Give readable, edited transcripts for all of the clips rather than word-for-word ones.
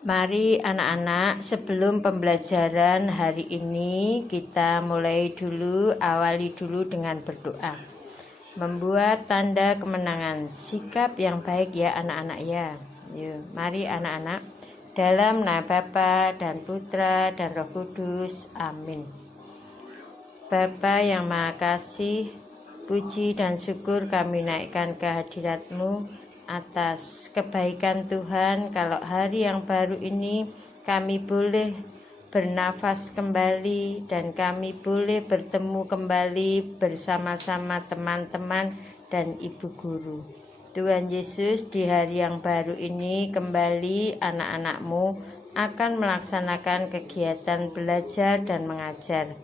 Mari anak-anak, sebelum pembelajaran hari ini kita awali dulu dengan berdoa. Membuat tanda kemenangan, sikap yang baik ya anak-anak ya. Yuk, mari anak-anak, dalam nama Bapa dan Putra dan Roh Kudus, amin. Bapa yang Maha Kasih, puji dan syukur kami naikkan ke hadirat-Mu atas kebaikan Tuhan. Kalau hari yang baru ini kami boleh bernafas kembali dan kami boleh bertemu kembali bersama-sama teman-teman dan ibu guru. Tuhan Yesus, di hari yang baru ini kembali anak-anak-Mu akan melaksanakan kegiatan belajar dan mengajar.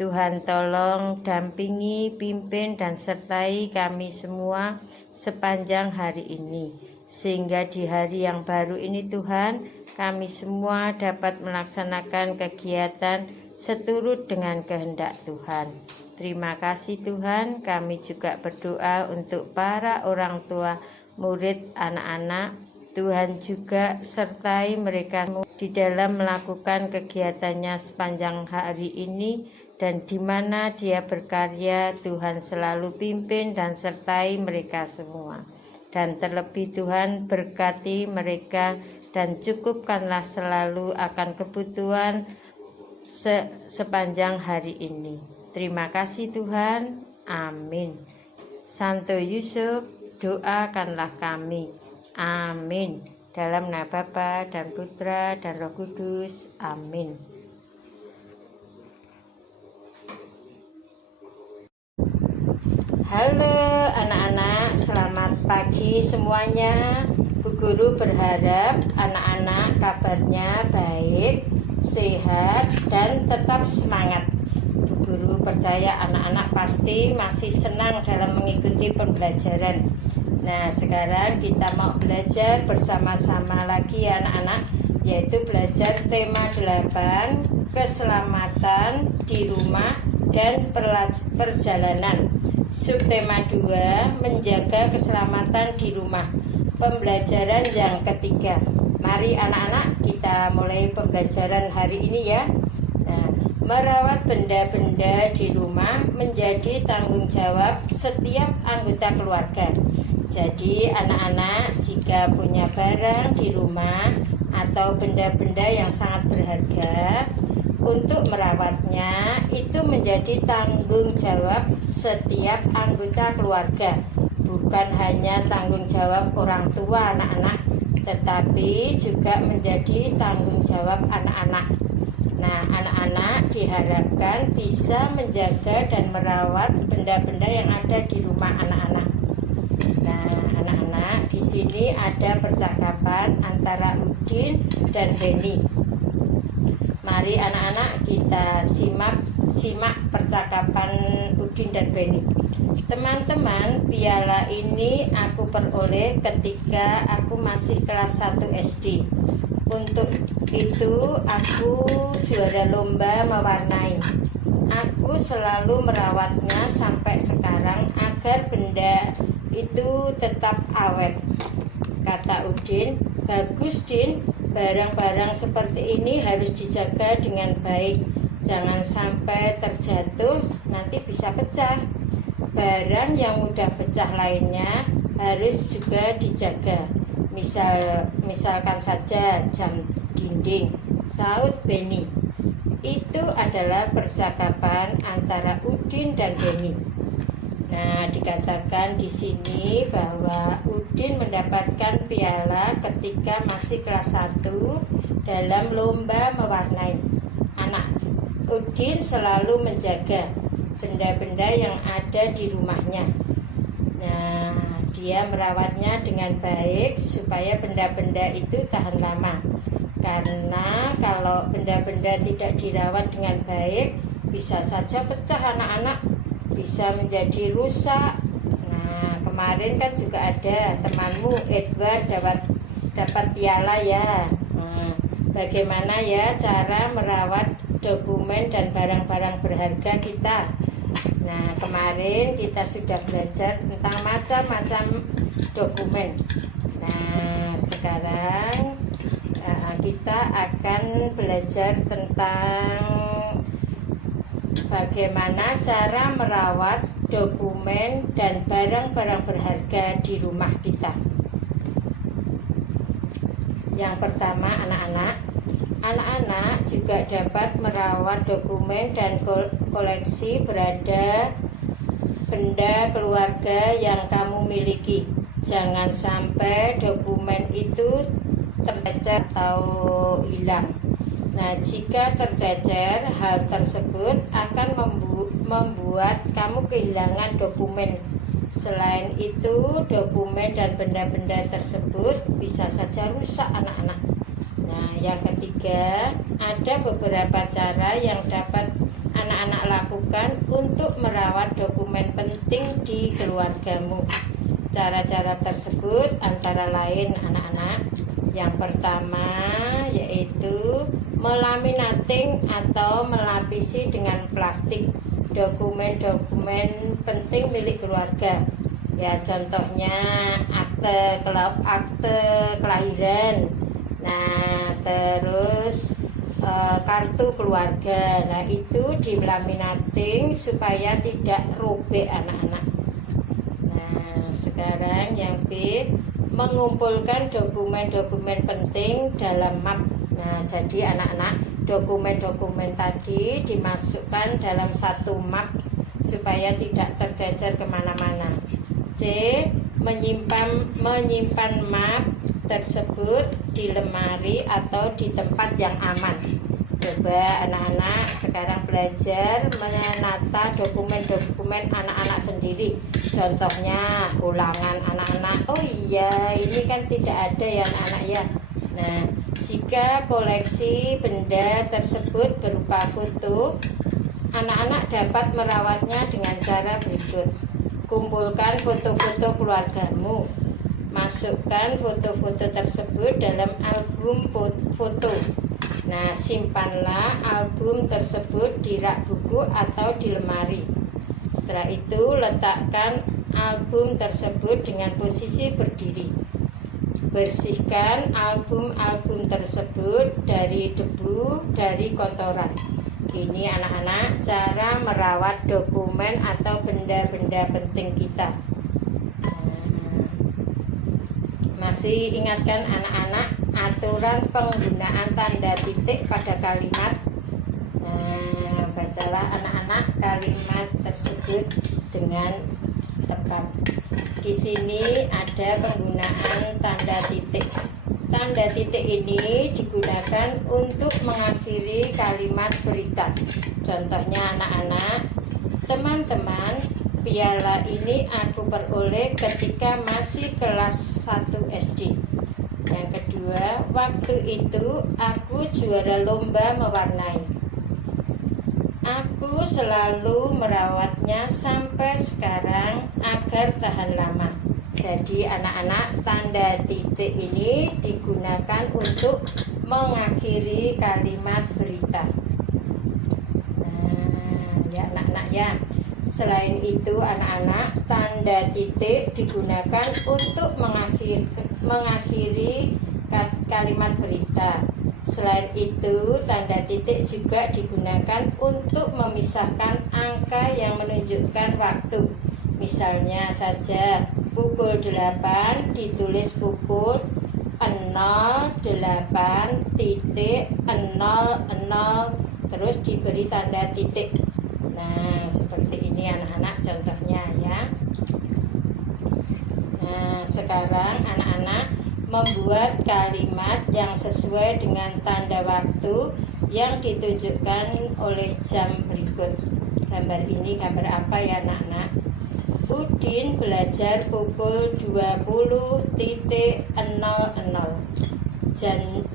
Tuhan tolong dampingi, pimpin dan sertai kami semua sepanjang hari ini. Sehingga di hari yang baru ini Tuhan, kami semua dapat melaksanakan kegiatan seturut dengan kehendak Tuhan. Terima kasih Tuhan, kami juga berdoa untuk para orang tua, murid, anak-anak. Tuhan juga sertai mereka di dalam melakukan kegiatannya sepanjang hari ini. Dan di mana dia berkarya, Tuhan selalu pimpin dan sertai mereka semua. Dan terlebih Tuhan berkati mereka dan cukupkanlah selalu akan kebutuhan sepanjang hari ini. Terima kasih Tuhan. Amin. Santo Yusuf, doakanlah kami. Amin. Dalam nama Bapa dan Putra dan Roh Kudus. Amin. Halo anak-anak, selamat pagi semuanya. Bu Guru berharap anak-anak kabarnya baik, sehat, dan tetap semangat. Bu Guru percaya anak-anak pasti masih senang dalam mengikuti pembelajaran. Nah, sekarang kita mau belajar bersama-sama lagi ya anak-anak, yaitu belajar tema 8, keselamatan di rumah dan perjalanan. Subtema 2, menjaga keselamatan di rumah. Pembelajaran yang ketiga. Mari anak-anak kita mulai pembelajaran hari ini ya. Nah, merawat benda-benda di rumah menjadi tanggung jawab setiap anggota keluarga. Jadi anak-anak jika punya barang di rumah atau benda-benda yang sangat berharga, untuk merawatnya itu menjadi tanggung jawab setiap anggota keluarga, bukan hanya tanggung jawab orang tua anak-anak, tetapi juga menjadi tanggung jawab anak-anak. Nah, anak-anak diharapkan bisa menjaga dan merawat benda-benda yang ada di rumah anak-anak. Nah, anak-anak, di sini ada percakapan antara Udin dan Beni. Mari anak-anak kita simak percakapan Udin dan Beni. Teman-teman, piala ini aku peroleh ketika aku masih kelas 1 SD. Untuk itu aku juara lomba mewarnai. Aku selalu merawatnya sampai sekarang agar benda itu tetap awet. Kata Udin, bagus Din. Barang-barang seperti ini harus dijaga dengan baik. Jangan sampai terjatuh, nanti bisa pecah. Barang yang mudah pecah lainnya harus juga dijaga. Misalkan saja jam dinding, saut Beni. Itu adalah percakapan antara Udin dan Beni. Nah, dikatakan di sini bahwa Udin mendapatkan piala ketika masih kelas 1 dalam lomba mewarnai. Anak Udin selalu menjaga benda-benda yang ada di rumahnya. Nah, dia merawatnya dengan baik supaya benda-benda itu tahan lama. Karena kalau benda-benda tidak dirawat dengan baik, bisa saja pecah anak-anak, bisa menjadi rusak. Nah, kemarin kan juga ada temanmu Edward dapat piala ya. Nah, bagaimana ya cara merawat dokumen dan barang-barang berharga kita? Nah, kemarin kita sudah belajar tentang macam-macam dokumen. Nah, sekarang kita akan belajar tentang bagaimana cara merawat dokumen dan barang-barang berharga di rumah kita. Yang pertama, anak-anak juga dapat merawat dokumen dan koleksi benda keluarga yang kamu miliki. Jangan sampai dokumen itu tercecer atau hilang. Nah, jika tercecer, hal tersebut akan membuat kamu kehilangan dokumen. Selain itu, dokumen dan benda-benda tersebut bisa saja rusak, anak-anak. Nah, yang ketiga, ada beberapa cara yang dapat anak-anak lakukan untuk merawat dokumen penting di keluargamu. Cara-cara tersebut antara lain, anak-anak, yang pertama yaitu melaminating atau melapisi dengan plastik dokumen-dokumen penting milik keluarga. Ya, contohnya akte kelahiran. Nah, terus kartu keluarga. Nah, itu dilaminating supaya tidak robek, anak-anak. Nah, sekarang yang B, mengumpulkan dokumen-dokumen penting dalam map. Nah, jadi anak-anak, dokumen-dokumen tadi dimasukkan dalam satu map supaya tidak tercecer kemana-mana. C, menyimpan map tersebut di lemari atau di tempat yang aman. Coba anak-anak sekarang belajar menata dokumen-dokumen anak-anak sendiri. Contohnya ulangan anak-anak. Oh iya, ini kan tidak ada ya anak-anak ya. Nah, jika koleksi benda tersebut berupa foto, anak-anak dapat merawatnya dengan cara berikut. Kumpulkan foto-foto keluargamu. Masukkan foto-foto tersebut dalam album foto. Nah, simpanlah album tersebut di rak buku atau di lemari. Setelah itu, letakkan album tersebut dengan posisi berdiri. Bersihkan album-album tersebut dari debu, dari kotoran. Ini anak-anak cara merawat dokumen atau benda-benda penting kita. Masih ingatkan anak-anak aturan penggunaan tanda titik pada kalimat. Nah, bacalah anak-anak kalimat tersebut dengan tepat. Di sini ada penggunaan tanda titik. Tanda titik ini digunakan untuk mengakhiri kalimat berita. Contohnya anak-anak, teman-teman, piala ini aku peroleh ketika masih kelas 1 SD. Yang kedua, waktu itu aku juara lomba mewarnai. Aku selalu merawatnya sampai sekarang agar tahan lama. Jadi anak-anak, tanda titik ini digunakan untuk mengakhiri kalimat berita. Nah, ya anak-anak ya. Selain itu anak-anak, tanda titik digunakan untuk mengakhiri kalimat berita. Selain itu, tanda titik juga digunakan untuk memisahkan angka yang menunjukkan waktu. Misalnya saja, pukul 8 ditulis pukul 08.00, terus diberi tanda titik. Nah, seperti ini anak-anak contohnya ya. Nah, sekarang anak-anak membuat kalimat yang sesuai dengan tanda waktu yang ditunjukkan oleh jam berikut. Gambar ini gambar apa ya anak-anak? Udin belajar pukul 20.00.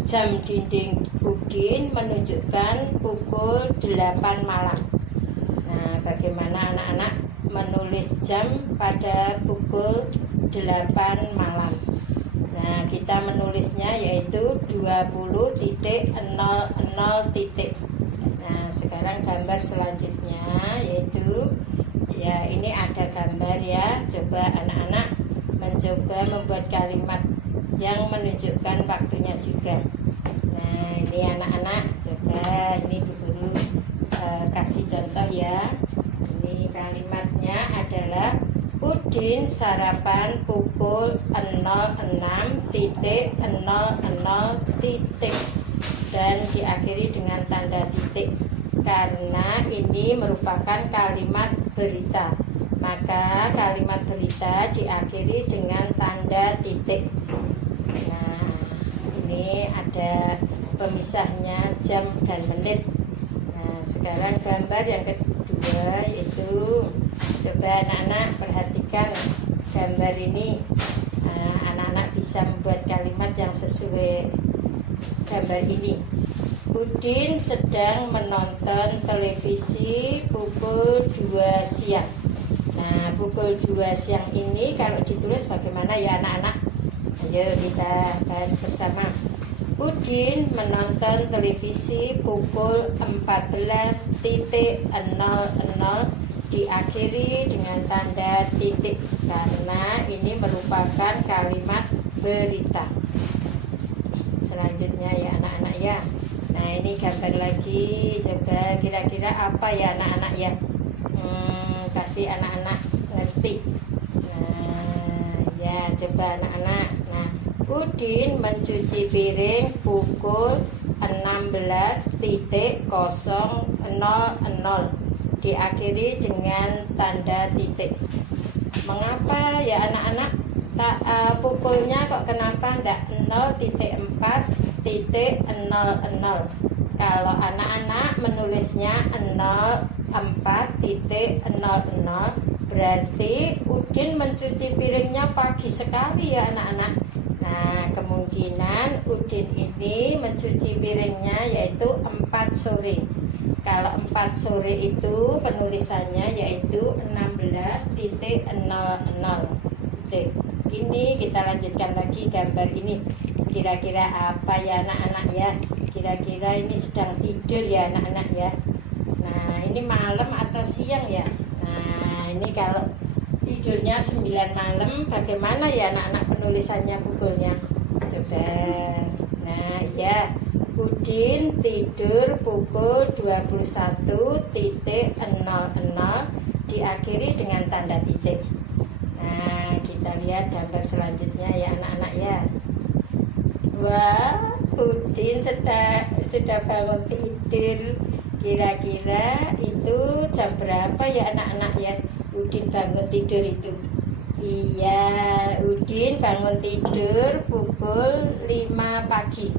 Jam dinding Udin menunjukkan pukul 8 malam. Nah, bagaimana anak-anak menulis jam pada pukul 8 malam? Nah, kita menulisnya yaitu 20.00. Nah, sekarang gambar selanjutnya yaitu ya, ini ada gambar ya. Coba anak-anak mencoba membuat kalimat yang menunjukkan waktunya juga. Nah, Nah ini anak-anak, coba ini Bu Guru kasih contoh ya. Ini kalimatnya adalah Udin sarapan pukul 06.00 dan diakhiri dengan tanda titik karena ini merupakan kalimat berita, maka kalimat berita diakhiri dengan tanda titik. Nah ini ada pemisahnya jam dan menit. Nah sekarang gambar yang kedua, yaitu coba anak-anak perhatikan gambar ini. Anak-anak bisa membuat kalimat yang sesuai gambar ini. Udin sedang menonton televisi pukul 2 siang. Nah pukul 2 siang ini kalau ditulis bagaimana ya anak-anak? Ayo kita bahas bersama. Udin menonton televisi pukul 14.00 diakhiri dengan tanda titik karena ini merupakan kalimat berita. Selanjutnya ya anak-anak ya. Nah ini gambar lagi, coba kira-kira apa ya anak-anak ya? Pasti anak-anak ngerti. Nah ya coba anak-anak. Nah Udin mencuci piring pukul 16.00 diakhiri dengan tanda titik. Mengapa ya anak-anak pukulnya kok kenapa enggak 0.4.00? Kalau anak-anak menulisnya 04.00 berarti Udin mencuci piringnya pagi sekali ya anak-anak. Nah kemungkinan Udin ini mencuci piringnya yaitu 4 sore. Kalau 4 sore itu penulisannya yaitu 16.00. Ini kita lanjutkan lagi gambar ini. Kira-kira apa ya anak-anak ya? Kira-kira ini sedang tidur ya anak-anak ya. Nah ini malam atau siang ya? Nah ini kalau tidurnya 9 malam, bagaimana ya anak-anak penulisannya pukulnya? Coba. Nah ya, Udin tidur pukul 21.00 diakhiri dengan tanda titik. Nah kita lihat gambar selanjutnya ya anak-anak ya. Wah, Udin sudah bangun tidur. Kira-kira itu jam berapa ya anak-anak ya? Udin bangun tidur itu. Iya, Udin bangun tidur pukul 5 pagi.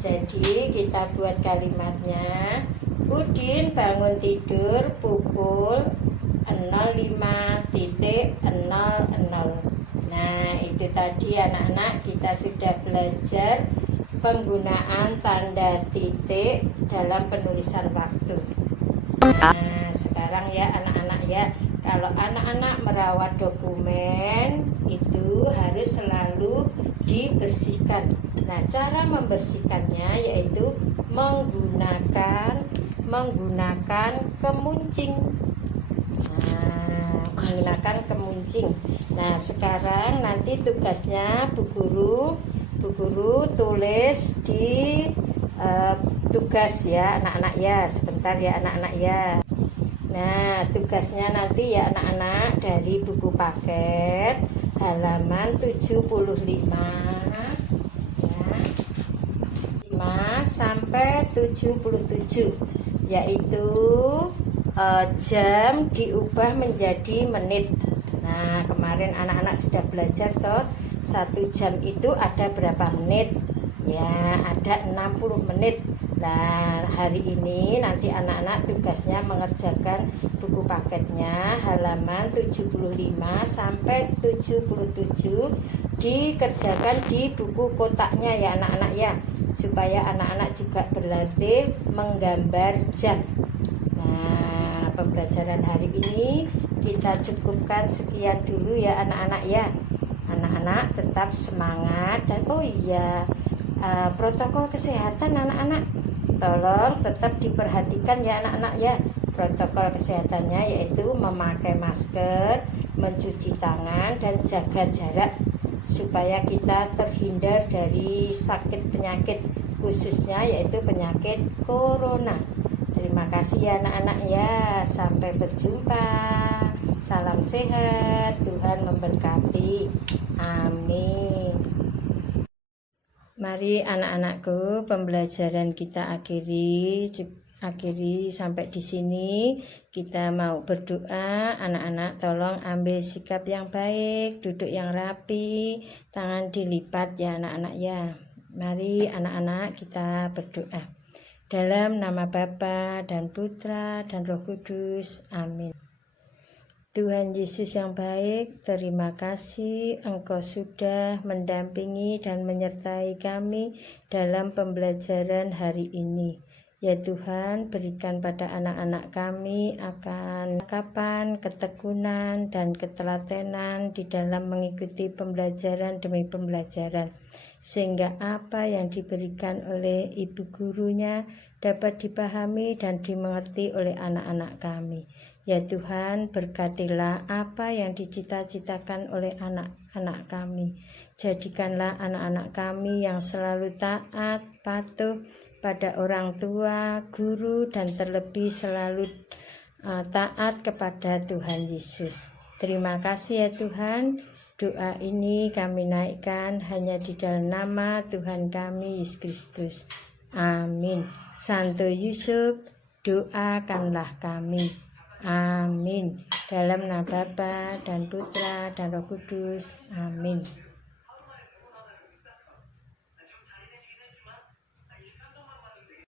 Jadi kita buat kalimatnya. Udin bangun tidur pukul 05.00. Nah itu tadi anak-anak kita sudah belajar penggunaan tanda titik dalam penulisan waktu. Nah sekarang ya anak-anak ya, kalau anak-anak merawat dokumen itu harus selalu dibersihkan. Nah cara membersihkannya yaitu menggunakan kemuncing. Nah, menggunakan kemuncing. Nah sekarang nanti tugasnya Bu Guru tulis di tugas ya anak-anak ya. Sebentar ya anak-anak ya. Nah tugasnya nanti ya anak-anak dari buku paket halaman 75 ya, 5 sampai 77, yaitu jam diubah menjadi menit. Nah kemarin anak-anak sudah belajar toh 1 jam itu ada berapa menit ya, ada 60 menit. Nah hari ini nanti anak-anak tugasnya mengerjakan buku paketnya halaman 75 sampai 77, dikerjakan di buku kotaknya ya anak-anak ya, supaya anak-anak juga berlatih menggambar jam. Nah pembelajaran hari ini kita cukupkan sekian dulu ya anak-anak ya. Anak-anak tetap semangat dan oh iya, protokol kesehatan anak-anak tolong tetap diperhatikan ya anak-anak ya. Protokol kesehatannya yaitu memakai masker, mencuci tangan dan jaga jarak supaya kita terhindar dari sakit penyakit, khususnya yaitu penyakit corona. Terima kasih ya anak-anak ya, sampai berjumpa. Salam sehat, Tuhan memberkati. Amin. Mari anak-anakku, pembelajaran kita akhiri sampai di sini. Kita mau berdoa. Anak-anak tolong ambil sikap yang baik, duduk yang rapi, tangan dilipat ya anak-anak ya. Mari anak-anak kita berdoa. Dalam nama Bapa dan Putra dan Roh Kudus. Amin. Tuhan Yesus yang baik, terima kasih Engkau sudah mendampingi dan menyertai kami dalam pembelajaran hari ini. Ya Tuhan, berikan pada anak-anak kami akan kapan ketekunan dan ketelatenan di dalam mengikuti pembelajaran demi pembelajaran, sehingga apa yang diberikan oleh ibu gurunya dapat dipahami dan dimengerti oleh anak-anak kami. Ya Tuhan, berkatilah apa yang dicita-citakan oleh anak-anak kami. Jadikanlah anak-anak kami yang selalu taat, patuh pada orang tua, guru, dan terlebih selalu taat kepada Tuhan Yesus. Terima kasih ya Tuhan. Doa ini kami naikkan hanya di dalam nama Tuhan kami Yesus Kristus. Amin. Santo Yusuf, doakanlah kami. Amin. Dalam nama Bapa dan Putra dan Roh Kudus. Amin.